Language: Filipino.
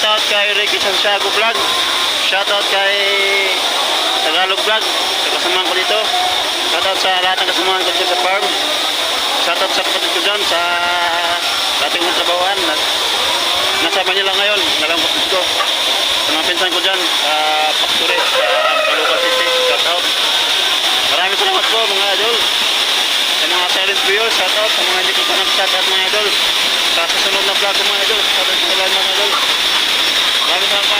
Shoutout kay Ricky Santiago Vlog. Shoutout kay Tagalog Vlog, sa kasamahan ko dito. Shoutout sa lahat ng kasamahan ko dito sa farm. Shoutout sa kapatid ko dyan sa dating mong trabahoan. Nasa Manila ngayon, nalangkot ko. Sa mga pinsan ko dyan, sa factory, sa Caloocan City. Shoutout. Maraming salamat po mga idol. Sa mga silent viewers, shoutout. Sa mga hindi ko pa nag-shoutout mga idol. Sa susunod na vlog ko mga idol. Shoutout sa lahat mga idol. Maraming salamat.